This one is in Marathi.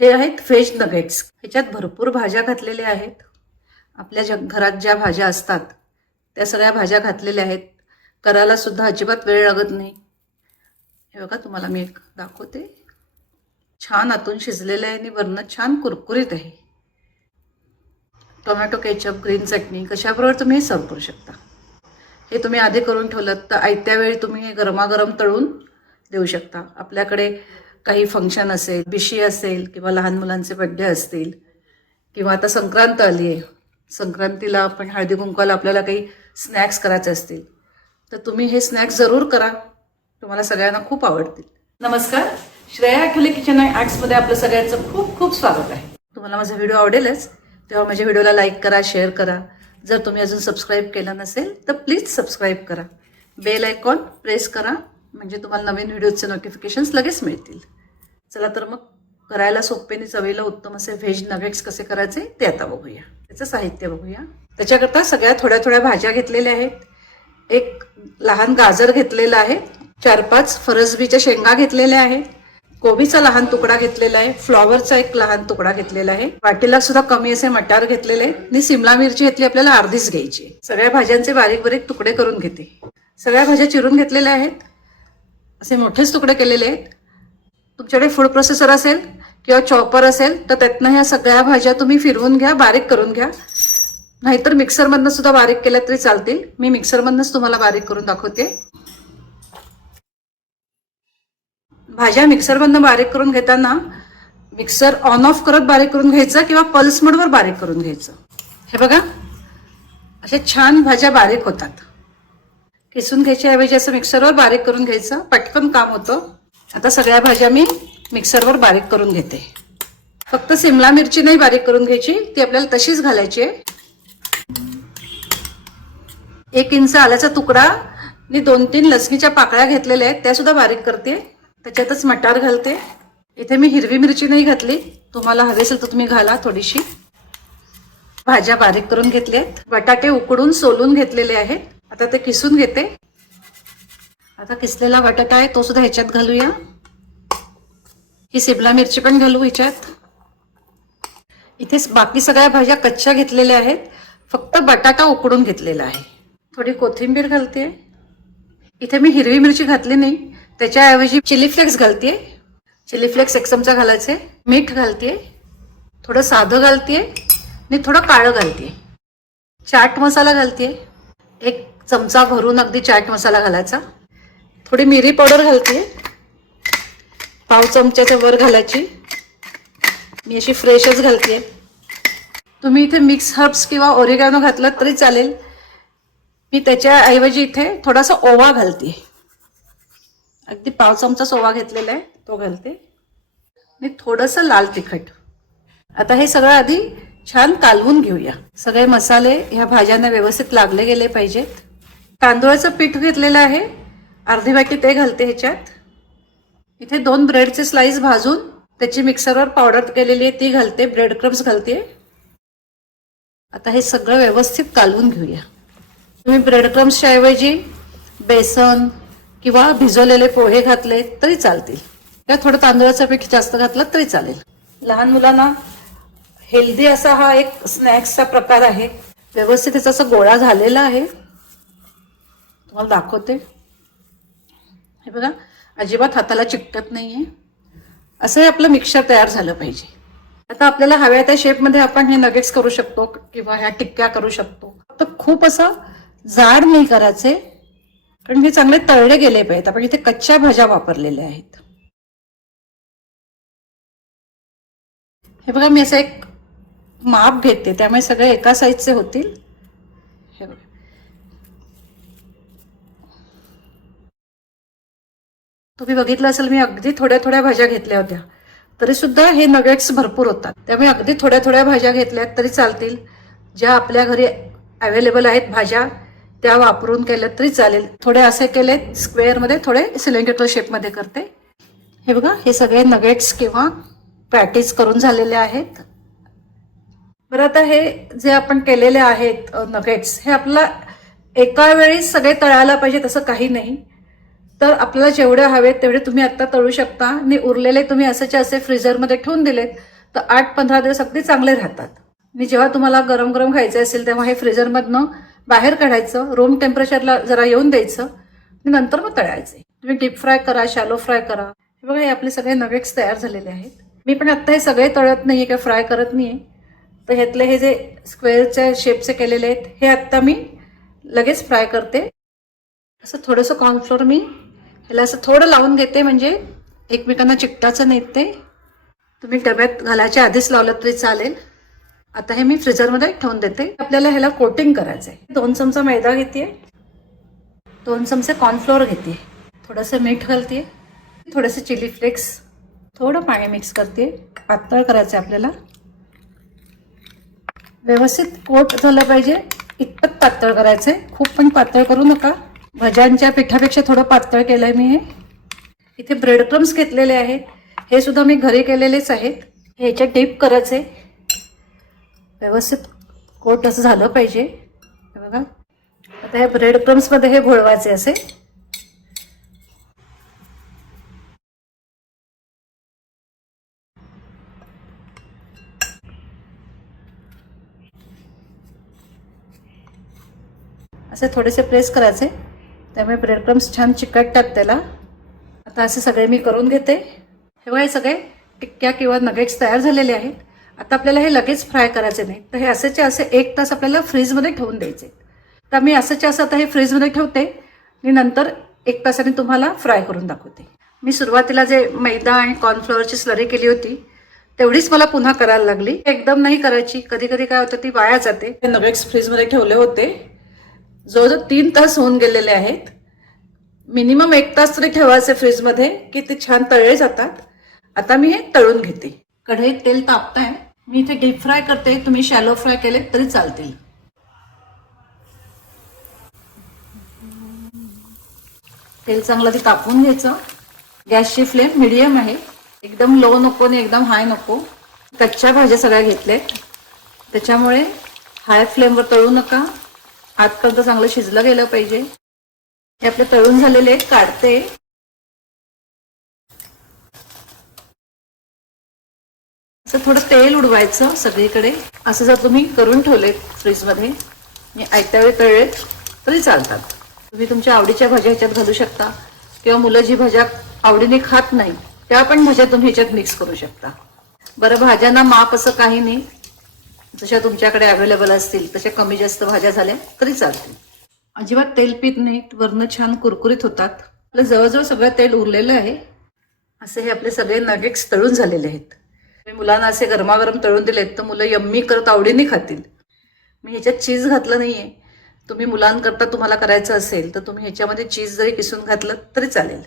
हे आहेत व्हेज नगेट्स ह्याच्यात भरपूर भाज्या घातलेल्या आहेत. आपल्या जग घरात ज्या भाज्या असतात त्या सगळ्या भाज्या घातलेल्या आहेत. करायला सुद्धा अजिबात वेळ लागत नाही. हे बघा तुम्हाला मी एक दाखवते. छान आतून शिजलेलं आहे आणि वरनं छान कुरकुरीत आहे. टोमॅटो केचप ग्रीन चटणी कशाबरोबर तुम्ही हे सर्व करू शकता. हे तुम्ही आधी करून ठेवलं तर आयत्या वेळी तुम्ही हे गरमागरम तळून देऊ शकता. आपल्याकडे काही फंक्शन असेल बिशी असेल किंवा लहान मुलांचे बड्डे असतील किंवा आता संक्रांत आली आहे संक्रांतीला आपण हळदी कुंकवाला आपल्याला काही स्नॅक्स करायचे असतील तर तुम्ही हे स्नॅक्स जरूर करा. तुम्हाला सगळ्यांना खूप आवडतील. नमस्कार. श्रेया आठवले किचन अँड आर्ट्समध्ये आपलं सगळ्यांचं खूप खूप स्वागत आहे. तुम्हाला माझा व्हिडिओ आवडेलच तेव्हा माझ्या व्हिडिओला लाईक करा शेअर करा. जर तुम्ही अजून सबस्क्राईब केला नसेल तर प्लीज सबस्क्राईब करा. बेल आयकॉन प्रेस करा म्हणजे तुम्हाला नवीन व्हिडिओचे नोटिफिकेशन्स लगेच मिळतील. चला तर मग करायला सोपेने चवीला उत्तम असे व्हेज नगेट्स कसे करायचे ते आता बघूया. त्याचं साहित्य बघूया. त्याच्याकरता सगळ्या थोड्या थोड्या भाज्या घेतलेल्या आहेत. एक लहान गाजर घेतलेलं आहे. चार पाच फरसबीच्या शेंगा घेतलेल्या आहेत. कोबीचा लहान तुकडा घेतलेला आहे. फ्लॉवरचा एक लहान तुकडा घेतलेला आहे. वाटीला सुद्धा कमी असे मटार घेतलेले आहेत. आणि सिमला मिरची घेतली आपल्याला अर्धीच घ्यायची सगळ्या भाज्यांचे बारीक बारीक तुकडे करून घेते. सगळ्या भाज्या चिरून घेतलेल्या आहेत. असे मोठेच तुकडे केलेले आहेत. तुमच्याकडे फूड प्रोसेसर असेल किंवा चॉपर असेल तर त्यातनं ह्या सगळ्या भाज्या तुम्ही फिरवून घ्या बारीक करून घ्या. नाहीतर मिक्सरमधनं सुद्धा बारीक केल्या तरी चालतील. मी मिक्सरमधनंच तुम्हाला बारीक करून दाखवते. भाज्या मिक्सरमधनं बारीक करून घेताना मिक्सर ऑन ऑफ करत बारीक करून घ्यायचं किंवा पल्स मोडवर बारीक करून घ्यायचं. हे बघा. अशा छान भाज्या बारीक होतात. किसून घ्यायच्या ऐवजी असं मिक्सरवर बारीक करून घ्यायचं. पटकन काम होतं. आता सगळ्या भाज्या मी मिक्सरवर बारीक करून घेते. फक्त सिमला मिरची नाही बारीक करून घ्यायची ती आपल्याला तशीच घालायची आहे. एक इंच आल्याचा तुकडा मी दोन तीन लसणीच्या पाकळ्या घेतलेल्या आहेत त्या सुद्धा बारीक करते. त्याच्यातच मटार घालते. इथे मी हिरवी मिरची नाही घातली. तुम्हाला हवी असेल तर तुम्ही घाला थोडीशी. भाज्या बारीक करून घेतल्या आहेत बटाटे उकडून सोलून घेतलेले आहेत. आता ते किसून घेते. आता किसलेला बटाटा आहे तो सुद्धा ह्याच्यात घालूया. ही सिमला मिरची पण घालू ह्याच्यात. इथे बाकी सगळ्या भाज्या कच्च्या घेतलेल्या आहेत. फक्त बटाटा उकडून घेतलेला आहे. थोडी कोथिंबीर घालते. इथे मी हिरवी मिरची घातली नाही. त्याच्याऐवजी चिली फ्लेक्स घालते. चिली फ्लेक्स एक चमचा घालायचे. मीठ घालते. थोडं साधं घालते. आणि थोडं काळं घालते. चाट मसाला घालते. एक चमचा भरून अगदी चाट मसाला घालायचा. थोडी मिरी पावडर घालते. पाव चमच्याच्या वर घालायची. मी अशी फ्रेशच घालते. तुम्ही इथे मिक्स हर्ब्स किंवा ओरिगॅनो घातलं तरी चालेल. मी त्याच्याऐवजी इथे थोडासा ओवा घालते. अगदी पाव चमचाच ओवा घेतलेला आहे तो घालते. आणि थोडंसं लाल तिखट. आता हे सगळं आधी छान कालवून घेऊया. सगळे मसाले ह्या भाज्यांना व्यवस्थित लागले गेले पाहिजेत. तांदूळाचं पीठ घेतलेलं आहे. अर्धी वाटी ते घालते ह्याच्यात. इथे दोन ब्रेडचे स्लाईस भाजून त्याची मिक्सरवर पावडर केलेली आहे ती घालते ब्रेड क्रम्स घालते. आता हे सगळं व्यवस्थित कालवून घेऊया. तुम्ही ब्रेड क्रम्सच्या ऐवजी बेसन किंवा भिजवलेले पोहे घातले तरी चालतील. किंवा थोडं तांदळाचं पीठ जास्त घातलं तरी चालेल. लहान मुलांना हेल्दी असा हा एक स्नॅक्सचा प्रकार आहे. व्यवस्थित त्याचा असा गोळा झालेला आहे. तुम्हाला दाखवते. हे बघा अजिबात हाताला चिकटत नाही आहे असं हे आपलं मिक्सर तयार झालं पाहिजे. आता आपल्याला हव्या त्या शेपमध्ये आपण हे नगेट्स करू शकतो किंवा ह्या टिक्क्या करू शकतो. फक्त खूप असं जाड नाही करायचे कारण हे चांगले तळले गेले पाहिजेत. आपण इथे कच्च्या भाज्या वापरलेल्या आहेत. हे बघा मी असं एक माप घेते. त्यामुळे सगळे एका साईजचे होतील. हे बघा. तुम्ही बघितलं असेल मी अगदी थोड्या थोड्या भाज्या घेतल्या होत्या. तरी सुद्धा हे नगेट्स भरपूर होतात. त्यामुळे अगदी थोड्या थोड्या भाज्या घेतल्यात तरी चालतील. ज्या आपल्या घरी अवेलेबल आहेत भाज्या त्या वापरून केल्या तरी चालेल. थोडे असे केले स्क्वेअरमध्ये थोडे सिलेंड्रिकल शेपमध्ये करते. हे बघा हे सगळे नगेट्स किंवा पॅटीज करून झालेले आहेत. बरं आता हे जे आपण केलेले आहेत uh, नगेट्स हे आपलं एका वेळी सगळे तळायला पाहिजे तसं काही नाही. तर आपल्याला जेवढे हवेत तेवढे तुम्ही आत्ता तळू शकता. आणि उरलेले तुम्ही असेचे असे फ्रीजरमध्ये ठेवून दिलेत तर आठ पंधरा दिवस अगदी चांगले राहतात. आणि जेव्हा तुम्हाला गरम गरम खायचे असेल तेव्हा हे फ्रीजरमधनं बाहेर काढायचं रूम टेम्परेचरला जरा येऊन द्यायचं आणि नंतर मग तळायचे. तुम्ही डीप फ्राय करा शॅलो फ्राय करा. हे बघा हे आपले सगळे नगेट्स तयार झालेले आहेत. मी पण आत्ता हे सगळे तळत नाही आहे किंवा फ्राय करत नाही आहे तर ह्यातले हे जे स्क्वेअरच्या शेपचे केलेले आहेत हे आत्ता मी लगेच फ्राय करते. असं थोडंसं कॉर्नफ्लोअर मी ह्याला असं थोडं लावून घेते म्हणजे एकमेकांना चिकटाचं नाहीत ते. तुम्ही डब्यात घालायच्या आधीच लावलं तरी चालेल. आता हे मी फ्रीजरमध्ये ठेवून देते. आपल्याला ह्याला कोटिंग करायचं आहे दोन चमचा मैदा घेते दोन चमचे कॉर्नफ्लोअर घेते थोडंसं मीठ घालते थोडेसे चिली फ्लेक्स थोडं पाणी मिक्स करते पातळ करायचं आहे आपल्याला. व्यवस्थित कोट झालं पाहिजे. इतपत पातळ करायचं आहे खूप पण पातळ करू नका. भज्यांच्या पिठापेक्षा थोडं पातळ केलं आहे मी हे. इथे ब्रेड क्रम्स घेतलेले आहेत. हे सुद्धा मी घरी केलेलेच आहेत. ह्याच्यात डीप करायचे. व्यवस्थित कोट असं झालं पाहिजे. हे बघा. आता ह्या ब्रेड क्रम्समध्ये हे घोळवायचे असे. असे थोडेसे प्रेस करायचे. त्यामुळे ब्रेड क्रम्स छान चिकटतात त्याला. आता असे सगळे मी करून घेते. हे बघा हे सगळे टिक्क्या किंवा नगेट्स तयार झालेले आहेत. आता आपल्याला हे लगेच फ्राय करायचे नाही. तर हे असेचे असे एक तास आपल्याला फ्रीजमध्ये ठेवून द्यायचे. तर मी असंचे असं आता हे फ्रीजमध्ये ठेवते. आणि नंतर एक तासाने तुम्हाला फ्राय करून दाखवते. मी सुरुवातीला जे मैदा आणि कॉर्नफ्लॉवरची स्लरी केली होती तेवढीच मला पुन्हा करायला लागली. एकदम नाही करायची. कधी कधी काय होतं ती वाया जाते. नगेट्स फ्रीजमध्ये ठेवले होते. जवळजवळ तीन तास होऊन गेलेले आहेत. मिनिमम एक तास तरी ठेवायचे फ्रीजमध्ये की ते छान तळले जातात. आता मी हे तळून घेते. कढईत तेल तापताय. मी इथे डीप फ्राय करते. तुम्ही शॅलो फ्राय केले तरी चालतील. तेल चांगलं ते तापून घ्यायचं. गॅसची फ्लेम मिडियम आहे. एकदम लो नको आणि एकदम हाय नको. कच्च्या भाज्या सगळ्या घेतल्यात त्याच्यामुळे हाय फ्लेमवर तळू नका. आजपर्यंत चांगलं शिजलं गेलं पाहिजे. हे आपले तळून झालेले काढते. असं थोडं तेल उडवायचं सगळीकडे. असं जर तुम्ही करून ठेवलेत फ्रीजमध्ये मी आयत्या वेळी तळलेत तरी चालतात. तुम्ही तुमच्या आवडीच्या भाज्या ह्याच्यात घालू शकता किंवा मुलं जी भाज्या आवडीने खात नाही त्या पण भाज्या तुम्ही ह्याच्यात मिक्स करू शकता. बरं भाज्यांना माप असं काही नाही. जशा तुमच्याकडे अवेलेबल असतील तशा कमी जास्त भाज्या झाल्या तरी चालतील. अजिबात तेल पीत नाहीत वरनं छान कुरकुरीत होतात. आपलं जवळजवळ सगळं तेल उरलेलं आहे. असे हे आपले सगळे नगेट्स तळून झालेले आहेत. मी मुलांना असे गरमागरम तळून दिलेत तर मुलं यम्मी करत आवडीने खातील. मी ह्याच्यात चीज घातलं नाही आहे तुम्ही मुलांकरता तुम्हाला करायचं असेल तर तुम्ही ह्याच्यामध्ये चीज जरी किसून घातलं तरी चालेल.